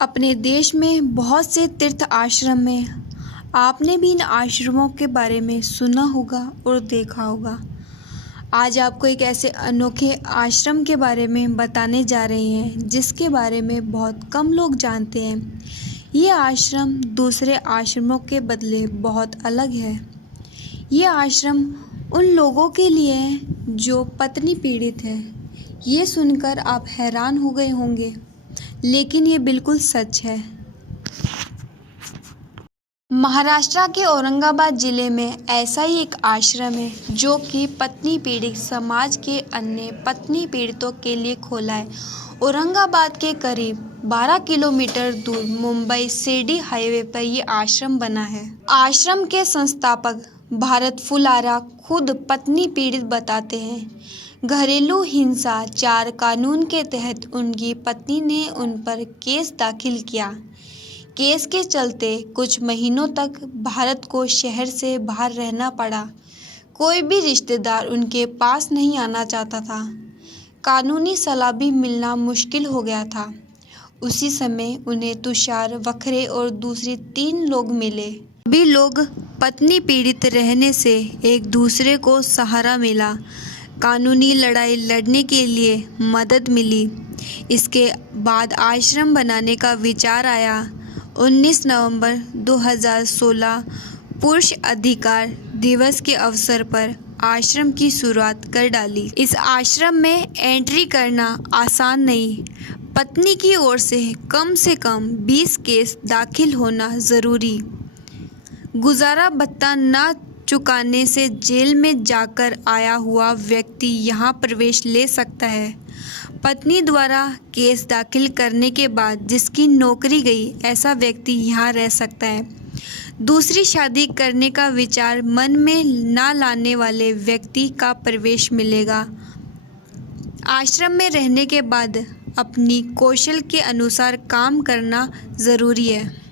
अपने देश में बहुत से तीर्थ आश्रम हैं। आपने भी इन आश्रमों के बारे में सुना होगा और देखा होगा। आज आपको एक ऐसे अनोखे आश्रम के बारे में बताने जा रहे हैं जिसके बारे में बहुत कम लोग जानते हैं। ये आश्रम दूसरे आश्रमों के बदले बहुत अलग है। ये आश्रम उन लोगों के लिए है जो पत्नी पीड़ित है। ये सुनकर आप हैरान हो गए होंगे, लेकिन ये बिल्कुल सच है। महाराष्ट्र के औरंगाबाद जिले में ऐसा ही एक आश्रम है जो कि पत्नी पीड़ित समाज के अन्य पत्नी पीड़ितों के लिए खोला है। औरंगाबाद के करीब 12 किलोमीटर दूर मुंबई शिरडी हाईवे पर ये आश्रम बना है। आश्रम के संस्थापक भारत फुलारा खुद पत्नी पीड़ित बताते हैं। घरेलू हिंसा 4 कानून के तहत उनकी पत्नी ने उन पर केस दाखिल किया। केस के चलते कुछ महीनों तक भारत को शहर से बाहर रहना पड़ा। कोई भी रिश्तेदार उनके पास नहीं आना चाहता था। कानूनी सलाह भी मिलना मुश्किल हो गया था। उसी समय उन्हें तुषार वखरे और दूसरे 3 लोग मिले। सभी लोग पत्नी पीड़ित रहने से एक दूसरे को सहारा मिला। कानूनी लड़ाई लड़ने के लिए मदद मिली। इसके बाद आश्रम बनाने का विचार आया। 19 नवंबर 2016 पुरुष अधिकार दिवस के अवसर पर आश्रम की शुरुआत कर डाली। इस आश्रम में एंट्री करना आसान नहीं। पत्नी की ओर से कम 20 केस दाखिल होना ज़रूरी। गुजारा भत्ता न चुकाने से जेल में जाकर आया हुआ व्यक्ति यहाँ प्रवेश ले सकता है। पत्नी द्वारा केस दाखिल करने के बाद जिसकी नौकरी गई, ऐसा व्यक्ति यहाँ रह सकता है। दूसरी शादी करने का विचार मन में न लाने वाले व्यक्ति का प्रवेश मिलेगा। आश्रम में रहने के बाद अपनी कौशल के अनुसार काम करना ज़रूरी है।